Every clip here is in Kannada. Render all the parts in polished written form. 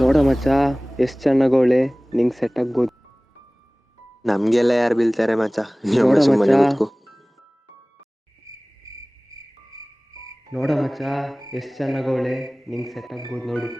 ನೋಡ ಮಚ್ಚ ಎಷ್ಟು ಚೆನ್ನಾಗವಳೆ, ನಿಂಗೆ ಸೆಟ್ ಆಗ್ಬೋದು. ನಮ್ಗೆಲ್ಲ ಯಾರು ಬೀಳ್ತಾರೆ ಮಚ್ಚ, ನೋಡ ನೀವೊಮ್ಮೆ ಮಚ್ಚ ಸುಮ್ಮನೆ ಕೂತ್ಕೋ. ನೋಡ ಮಚ್ಚ ಎಷ್ಟು ಚೆನ್ನಾಗವಳೆ, ನಿಂಗೆ ಸೆಟ್ ಆಗ್ಬೋದು ನೋಡು.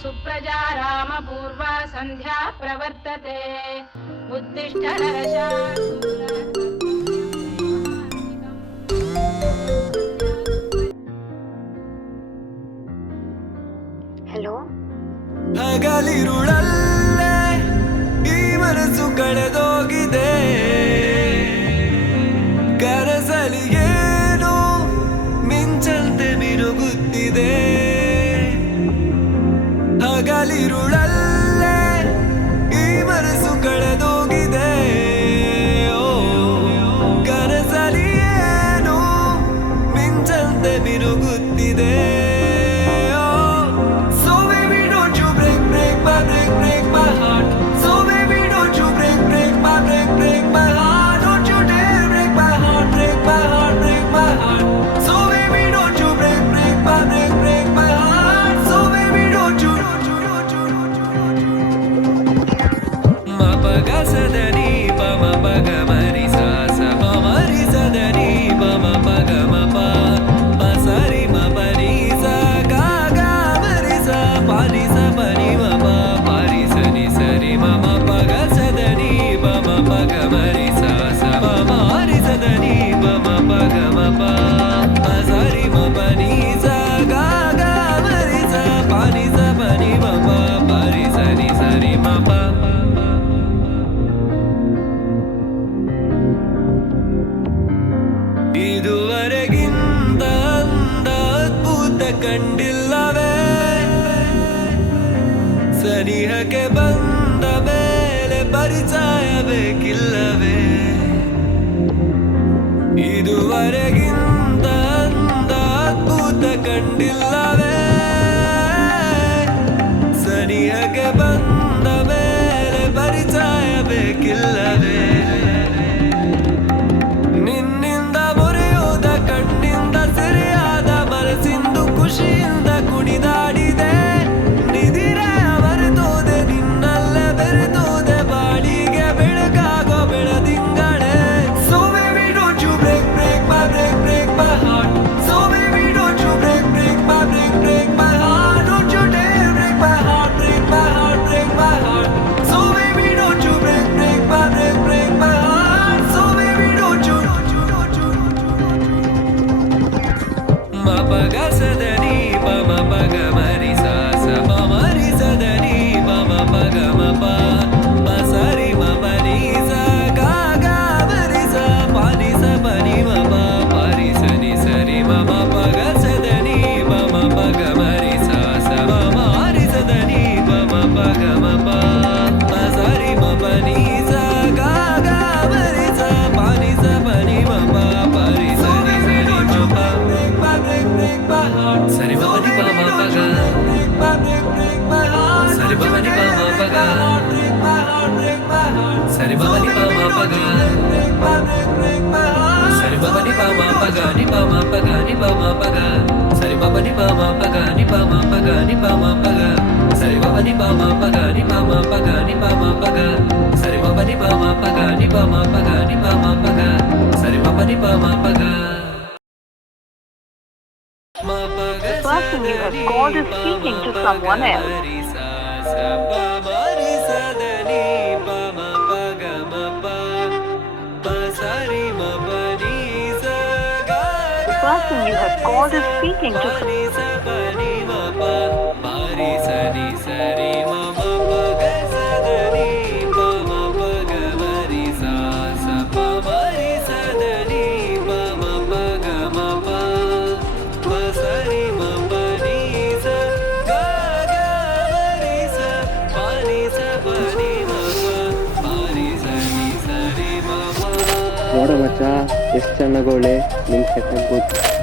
सुप्रजा रामपूर्वा संध्या प्रवर्तते उत्तिष्ठ नरशार्दूल। ಹಲೋ, ಹಗಲಿರುಳಲ್ಲೇ ಈ ಮನಸ್ಸು ಕಳೆದೋಗಿದೆ, ಕನಸಲಿ ಏನೋ ಮಿಂಚಂತೆ ಮಿನುಗುತ್ತಿದೆ. ಹಗಲಿರುಳಲ್ಲೇ ಈ ಮನಸ್ಸು ಕಳೆದೋಗಿದೆ, ಕನಸಲಿ ಏನೋ ಮಿಂಚಂತೆ ಮಿನುಗುತ್ತಿದೆ. సదని పమ పగ మరి సా స మరి సదని పమ పగ మ ప ప సరి మ పని స గా గా మరి స పని స పని మ ప పరి సని సరి మ మ పగ సదని పమ పగ మరి సా స మ మరి సదని పమ పగ మ ప ప సరి మ పని స గా గా మరి స పని స పని మ ప పరి సని సరి మ ప. ಇದುವರೆಗಿಂತ ಅಂದ ಅದ್ಭುತ ಕಂಡಿಲ್ಲವೇ, ಸನಿಹಕ್ಕೆ ಬಂದ ಮೇಲೆ ಪರಿಚಯ ಬೇಕಿಲ್ಲವೇ. ಇದುವರೆಗಿಂತ ಅಂದ ಅದ್ಭುತ ಕಂಡಿಲ್ಲವೇ, ಸನಿಹಕ್ಕೆ ಬಂದ ಮೇಲೆ ಪರಿಚಯ ಬೇಕಿಲ್ಲವೇ. ಕಣ್ಣಿಂದ ಸೆರೆಯಾದ ಮನಸ್ಸಿಂದು ಖುಷಿಯಿಂದ ಕುಣಿದಾಡಿದೆ, ನಿದಿರೆ ಮರೆತೋದೆ ನಿನ್ನಲ್ಲೇ ಬೆರೆತೋದೆ, ಬಾಳಿಗೆ ಬೆಳಕಾಗೋ ಬೆಳದಿಂಗಳೆ. So baby don't you break my heart, so baby don't you break my heart, don't you dare break my heart, break my heart, break my heart. So baby don't you break my heart, so baby don't you. ಮ ಪಗ ಸದನಿ ಪಮ ಪಗ ಮರಿ ಸಾ ಸ ಪ ಮರಿ ಸದನಿ ಪಮ ಪಗ ಮ ಪ ಪ ಸರಿ ಮ ಪನಿ ಸ ಗಾ ಗಾ ಮರಿ ಸ ಪನಿ ಸ ಪನಿ ಮ ಪ ಪರಿ ಸನಿ ಸರಿ ಮ ಮ ಪಗ ಸದನಿ ಪಮ ಪಗ ಮರಿ ಸಾ ಸ ಮ ಮರಿ ಸದನಿ ಪಮ ಪಗ ಮ ಪ ಪ ಸರಿ ಮ ಪನಿ ಸ ಗಾ ಗಾ ಮರಿ ಸ ಪನಿ ಸ ಪನಿ ಮ ಪ ಪರಿ ಸನಿ ಸರಿ ಮ ಪ. Sari baba ni baba paga, sari baba ni baba paga, sari baba ni baba paga, sari baba ni baba paga, ni baba paga, ni baba paga, sari baba ni baba paga, ni baba paga, ni baba paga, sari baba ni baba paga, ni baba paga, ni baba paga, sari baba ni baba paga, ni baba paga, ni baba paga, sari baba ni baba paga. person you have called is speaking to someone else. The person you have called is speaking to ನೋಡ ಮಚ್ಚ ಎಷ್ಟು ಚೆನ್ನಾಗವಳೆ ನಿಂಗೆ ಸೆಟ್ ಆಗ್ಬೋದು.